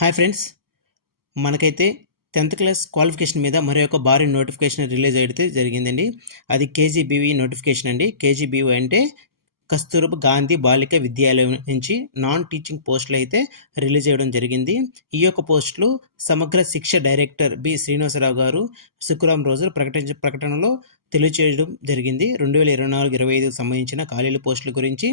Hi friends మనకైతే tenth class qualification మీద మరి ఒక భారీ నోటిఫికేషన్ రిలీజ్ అయితే జరిగిందండి. అది కేజీబీవీ నోటిఫికేషన్ అండి. కేజీబీవీ అంటే కస్తూర్బా గాంధీ బాలిక విద్యాలయం నుంచి నాన్ టీచింగ్ పోస్టులు అయితే రిలీజ్ చేయడం జరిగింది. ఈ యొక్క పోస్టులు సమగ్ర శిక్ష డైరెక్టర్ బి శ్రీనివాసరావు గారు శుక్రవారం రోజు ప్రకటించ ప్రకటనలో తెలియచేయడం జరిగింది. రెండు వేల ఇరవై నాలుగు ఇరవై ఐదుకు సంబంధించిన ఖాళీల పోస్టుల గురించి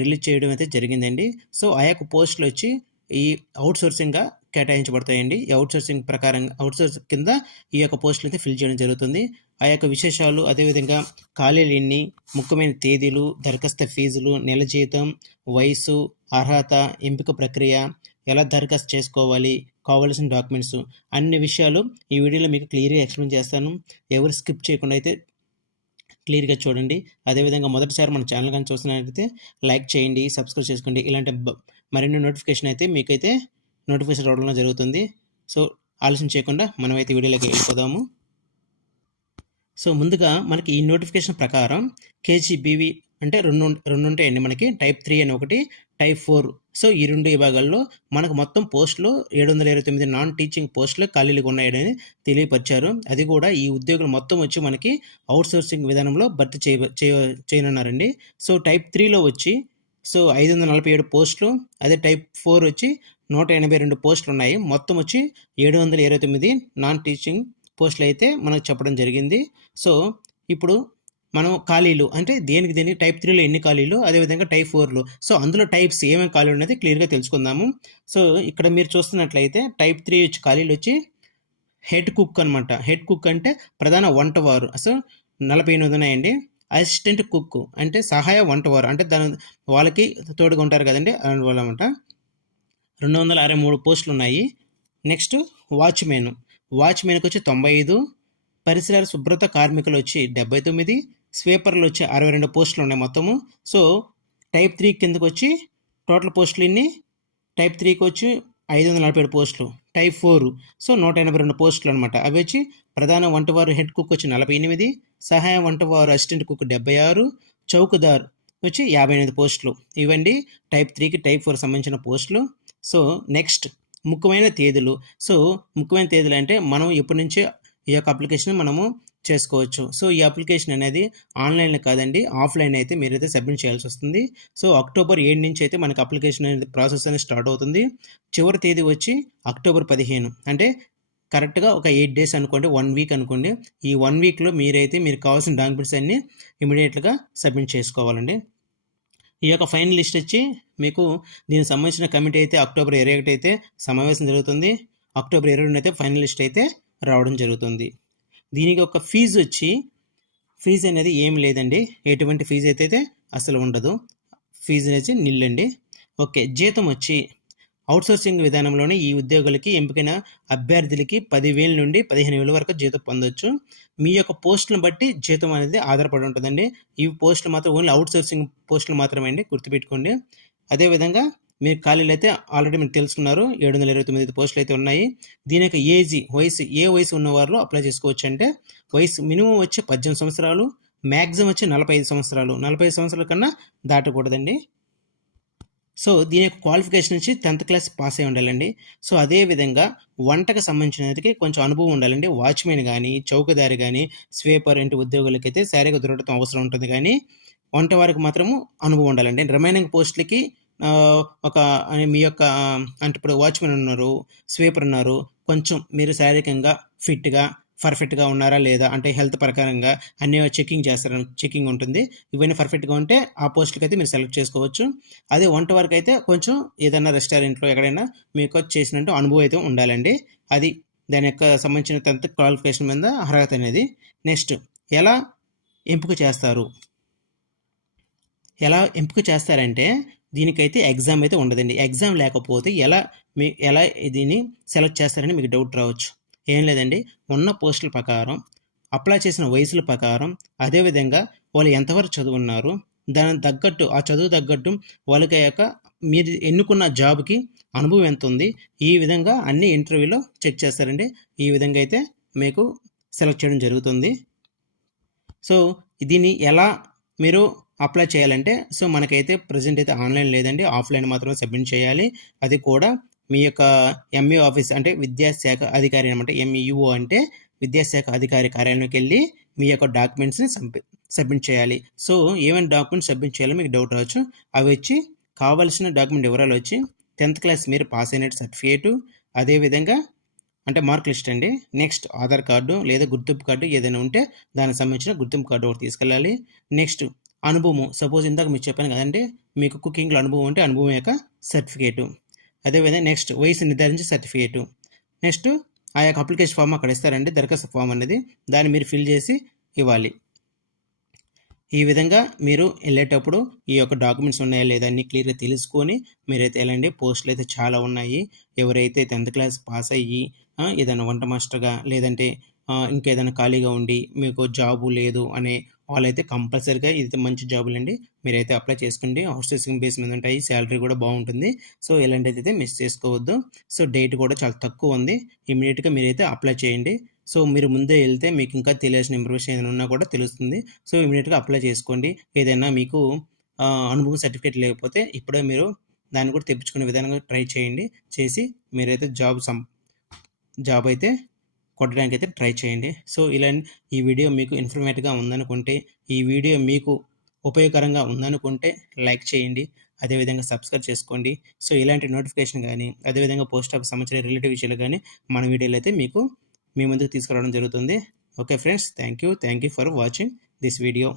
రిలీజ్ చేయడం అయితే జరిగిందండి. సో ఆ యొక్క పోస్టులు వచ్చి ఈ అవుట్సోర్సింగ్గా కేటాయించబడతాయండి. ఈ అవుట్సోర్సింగ్ ప్రకారం అవుట్ కింద ఈ యొక్క పోస్టులు అయితే ఫిల్ చేయడం జరుగుతుంది. ఆ యొక్క విశేషాలు అదేవిధంగా ఖాళీలు ఎన్ని ముఖ్యమైన తేదీలు దరఖాస్తు ఫీజులు నెల జీతం వయసు అర్హత ఎంపిక ప్రక్రియ ఎలా దరఖాస్తు చేసుకోవాలి కావాల్సిన డాక్యుమెంట్స్ అన్ని విషయాలు ఈ వీడియోలో మీకు క్లియర్గా ఎక్స్ప్లెయిన్ చేస్తాను. ఎవరు స్కిప్ చేయకుండా అయితే క్లియర్గా చూడండి. అదేవిధంగా మొదటిసారి మన ఛానల్ కానీ చూస్తున్నట్లయితే లైక్ చేయండి సబ్స్క్రైబ్ చేసుకోండి. ఇలాంటి బ- మరిన్ని నోటిఫికేషన్ అయితే మీకైతే నోటిఫికేషన్ రావడం జరుగుతుంది. సో ఆలోచన చేయకుండా మనమైతే వీడియోలోకి వెళ్ళిపోదాము. సో ముందుగా మనకి ఈ నోటిఫికేషన్ ప్రకారం కేజీబీవి అంటే రెండు రెండు ఉంటాయండి మనకి. టైప్ త్రీ అని ఒకటి టైప్ ఫోర్ సో ఈ రెండు విభాగాల్లో మనకు మొత్తం పోస్టులు ఏడు వందల ఇరవై తొమ్మిది నాన్ టీచింగ్ పోస్టులు ఖాళీలుగా ఉన్నాయని తెలియపరిచారు. అది కూడా ఈ ఉద్యోగులు మొత్తం వచ్చి మనకి అవుట్ సోర్సింగ్ విధానంలో భర్తీ చేయ- చేయనున్నారండి. సో టైప్ త్రీలో వచ్చి సో ఐదు వందల నలభై ఏడు పోస్టులు అదే టైప్ ఫోర్ వచ్చి నూట ఎనభై రెండు పోస్టులు ఉన్నాయి మొత్తం వచ్చి ఏడు వందల ఇరవై తొమ్మిది నాన్ టీచింగ్ పోస్టులు అయితే మనకు చెప్పడం జరిగింది. సో ఇప్పుడు మనం ఖాళీలు అంటే దేనికి దేనికి టైప్ త్రీలో ఎన్ని ఖాళీలు అదేవిధంగా టైప్ ఫోర్లు. సో అందులో టైప్స్ ఏమేమి ఖాళీలు ఉన్నది క్లియర్గా తెలుసుకుందాము. సో ఇక్కడ మీరు చూస్తున్నట్లయితే టైప్ త్రీ వచ్చి ఖాళీలు వచ్చి హెడ్ కుక్ అనమాట హెడ్ కుక్ అంటే ప్రధాన వంటవారు. సో నలభై ఎనిమిది ఉన్నాయండి. అసిస్టెంట్ కుక్ అంటే సహాయ వంటవారు. అంటే దాని వాళ్ళకి తోడుగా ఉంటారు కదండి. అలాంటి వాళ్ళు అనమాట రెండు వందల అరవై మూడు పోస్టులు ఉన్నాయి నెక్స్ట్ వాచ్మెన్. వాచ్మెన్కి వచ్చి తొంభై ఐదు. పరిసరాల శుభ్రత కార్మికులు వచ్చి డెబ్బై తొమ్మిది. స్వీపర్లు వచ్చి అరవై రెండు పోస్టులు ఉన్నాయి మొత్తము. సో టైప్ త్రీ కిందకు వచ్చి టోటల్ పోస్టులు ఇన్ని టైప్ త్రీకి వచ్చి ఐదు వందల నలభై ఏడు పోస్టులు. Type four. సో నూట ఎనభై రెండు పోస్టులు అనమాట అవి వచ్చి ప్రధాన వంటవారు హెడ్ కుక్ వచ్చి నలభై ఎనిమిది సహాయ వంటవారు అసిస్టెంట్ కుక్ డెబ్బై ఆరు చౌకదార్ వచ్చి యాభై ఎనిమిది పోస్టులు. ఇవండి టైప్ త్రీకి టైప్ ఫోర్ సంబంధించిన పోస్టులు. సో నెక్స్ట్ ముఖ్యమైన తేదీలు. సో ముఖ్యమైన తేదీలు అంటే మనం ఇప్పటి నుంచి ఈ యొక్క అప్లికేషన్ మనము చేసుకోవచ్చు. సో ఈ అప్లికేషన్ అనేది ఆన్లైన్లో కాదండి ఆఫ్లైన్ అయితే మీరైతే సబ్మిట్ చేయాల్సి వస్తుంది. సో అక్టోబర్ ఏడు నుంచి అయితే మనకి అప్లికేషన్ అనేది ప్రాసెస్ అనేది స్టార్ట్ అవుతుంది. చివరి తేదీ వచ్చి అక్టోబర్ పదిహేను. అంటే కరెక్ట్గా ఒక ఎయిట్ డేస్ అనుకోండి వన్ వీక్ అనుకోండి ఈ వన్ వీక్లో మీరైతే మీరు కావాల్సిన డాక్యుమెంట్స్ అన్నీ ఇమీడియట్గా సబ్మిట్ చేసుకోవాలండి. ఈ యొక్క ఫైనల్ లిస్ట్ వచ్చి మీకు దీనికి సంబంధించిన కమిటీ అయితే అక్టోబర్ ఇరవై ఒకటి అయితే సమావేశం జరుగుతుంది. అక్టోబర్ ఇరవై రెండు అయితే ఫైనల్ లిస్ట్ అయితే రావడం జరుగుతుంది. దీనికి ఒక ఫీజు వచ్చి ఫీజు అనేది ఏం లేదండి. ఎటువంటి ఫీజు అయితే అసలు ఉండదు. ఫీజు అనేది నిల్లండి. ఓకే జీతం వచ్చి అవుట్సోర్సింగ్ విధానంలోనే ఈ ఉద్యోగులకి ఎంపికైన అభ్యర్థులకి పదివేల నుండి పదిహేను వేల వరకు జీతం పొందొచ్చు. మీ యొక్క పోస్టులను బట్టి జీతం అనేది ఆధారపడి ఉంటుందండి. ఈ పోస్టులు మాత్రం ఓన్లీ అవుట్సోర్సింగ్ పోస్టులు మాత్రమే అండి గుర్తుపెట్టుకోండి. అదేవిధంగా మీరు ఖాళీలు అయితే ఆల్రెడీ మీరు తెలుసుకున్నారు. ఏడు వందల ఇరవై తొమ్మిది పోస్టులు అయితే ఉన్నాయి. దీని యొక్క ఏజ్ వయసు ఏ వయసు ఉన్న వారు అప్లై చేసుకోవచ్చు అంటే వయసు మినిమం వచ్చి పద్దెనిమిది సంవత్సరాలు మ్యాక్సిమం వచ్చి నలభై ఐదు సంవత్సరాలు. నలభై ఐదు సంవత్సరాల కన్నా దాటకూడదండి. సో దీని యొక్క క్వాలిఫికేషన్ నుంచి టెన్త్ క్లాస్ పాస్ అయి ఉండాలండి. సో అదే విధంగా వంటకు సంబంధించినకి కొంచెం అనుభవం ఉండాలండి. వాచ్మెన్ కానీ చౌకదారి కానీ స్వీపర్ ఇంటి ఉద్యోగులకైతే శారీరక దృఢత్వం అవసరం ఉంటుంది. కానీ వంట వారికి మాత్రము అనుభవం ఉండాలండి. రిమైనింగ్ పోస్టులకి ఒక మీ యొక్క అంటే ఇప్పుడు వాచ్మెన్ ఉన్నారు స్వీపర్ ఉన్నారు కొంచెం మీరు శారీరకంగా ఫిట్గా పర్ఫెక్ట్గా ఉన్నారా లేదా అంటే హెల్త్ ప్రకారంగా అన్ని చెకింగ్ చేస్తారు? చెకింగ్ ఉంటుంది. ఇవన్నీ పర్ఫెక్ట్గా ఉంటే ఆ పోస్టులకి అయితే మీరు సెలెక్ట్ చేసుకోవచ్చు. అదే వంట వరకు అయితే కొంచెం ఏదైనా రెస్టారెంట్లో ఎక్కడైనా మీకు చేసినట్టు అనుభవం అయితే ఉండాలండి. అది దాని యొక్క సంబంధించిన టెన్త్ క్వాలిఫికేషన్ మీద అర్హత అనేది. నెక్స్ట్ ఎలా ఎంపిక చేస్తారు? ఎలా ఎంపిక చేస్తారంటే దీనికైతే ఎగ్జామ్ అయితే ఉండదండి. ఎగ్జామ్ లేకపోతే ఎలా మీ ఎలా దీన్ని సెలెక్ట్ చేస్తారని మీకు డౌట్ రావచ్చు. ఏం లేదండి. ఉన్న పోస్టుల ప్రకారం అప్లై చేసిన వయసుల ప్రకారం అదేవిధంగా వాళ్ళు ఎంతవరకు చదువున్నారు దానికి తగ్గట్టు ఆ చదువు తగ్గట్టు వాళ్ళకి యొక్క మీరు ఎన్నుకున్న జాబ్కి అనుభవం ఎంత ఉంది ఈ విధంగా అన్ని ఇంటర్వ్యూలో చెక్ చేస్తారండి. ఈ విధంగా అయితే మీకు సెలెక్ట్ చేయడం జరుగుతుంది. సో దీన్ని ఎలా మీరు అప్లై చేయాలంటే సో మనకైతే ప్రజెంట్ అయితే ఆన్లైన్ లేదండి. ఆఫ్లైన్ మాత్రమే సబ్మిట్ చేయాలి. అది కూడా మీ యొక్క ఎంఈ ఆఫీస్ అంటే విద్యాశాఖ అధికారి అనమాట ఎంఈఓ అంటే విద్యాశాఖ అధికారి కార్యాలయంకి వెళ్ళి మీ యొక్క డాక్యుమెంట్స్ని సబ్మిట్ చేయాలి. సో ఏమైనా డాక్యుమెంట్స్ సబ్మిట్ చేయాలో మీకు డౌట్ రావచ్చు. అవి వచ్చి కావాల్సిన డాక్యుమెంట్ వివరాలు వచ్చి టెన్త్ క్లాస్ మీరు పాస్ అయినట్టు సర్టిఫికేటు అదేవిధంగా అంటే మార్క్ లిస్ట్ అండి. నెక్స్ట్ ఆధార్ కార్డు లేదా గుర్తింపు కార్డు ఏదైనా ఉంటే దానికి సంబంధించిన గుర్తింపు కార్డు ఒకటి తీసుకెళ్ళాలి. నెక్స్ట్ అనుభవం సపోజ్ ఇందాక మీకు చెప్పాను కదండి మీకు కుకింగ్లో అనుభవం ఉంటే అనుభవం యొక్క సర్టిఫికేటు అదేవిధంగా నెక్స్ట్ వయసు నిర్ధారించే సర్టిఫికేటు నెక్స్ట్ ఆ యొక్క అప్లికేషన్ ఫామ్ అక్కడ ఇస్తారండి దరఖాస్తు ఫామ్ అనేది దాన్ని మీరు ఫిల్ చేసి ఇవ్వాలి. ఈ విధంగా మీరు వెళ్ళేటప్పుడు ఈ యొక్క డాక్యుమెంట్స్ ఉన్నాయా లేదా అన్ని క్లియర్గా తెలుసుకొని మీరైతే వెళ్ళండి. పోస్టులు అయితే చాలా ఉన్నాయి. ఎవరైతే టెన్త్ క్లాస్ పాస్ అయ్యి ఏదైనా వంట మాస్టర్గా లేదంటే ఇంకేదైనా ఖాళీగా ఉండి మీకు జాబు లేదు అనే వాళ్ళైతే కంపల్సరీగా ఇది మంచి జాబులండి. మీరైతే అప్లై చేసుకోండి. అవుట్సోర్సింగ్ బేస్ మీద ఉంటాయి. శాలరీ కూడా బాగుంటుంది. సో ఇలాంటిది అయితే మిస్ చేసుకోవద్దు. సో డేట్ కూడా చాలా తక్కువ ఉంది. ఇమీడియట్గా మీరైతే అప్లై చేయండి. సో మీరు ముందే వెళ్తే మీకు ఇంకా తెలియాల్సిన ఇన్ఫర్మేషన్ ఏదైనా ఉన్నా కూడా తెలుస్తుంది. సో ఇమీడియట్గా అప్లై చేసుకోండి. ఏదైనా మీకు అనుభవం సర్టిఫికేట్ లేకపోతే ఇప్పుడే మీరు దాన్ని కూడా తెప్పించుకునే విధానంగా ట్రై చేయండి. చేసి మీరైతే జాబ్ సం జాబ్ అయితే కొట్టడానికి అయితే ట్రై చేయండి. సో ఇలా ఈ వీడియో మీకు ఇన్ఫర్మేటివ్గా ఉందనుకుంటే ఈ వీడియో మీకు ఉపయోగకరంగా ఉందనుకుంటే లైక్ చేయండి. అదేవిధంగా సబ్స్క్రైబ్ చేసుకోండి. సో ఇలాంటి నోటిఫికేషన్ కానీ అదేవిధంగా పోస్ట్ ఆఫీస్ సంబంధించిన రిలేటివ్ విషయాలు కానీ మన వీడియోలో అయితే మీకు మీ ముందుకు తీసుకురావడం జరుగుతుంది. Okay friends thank you thank you for watching this video.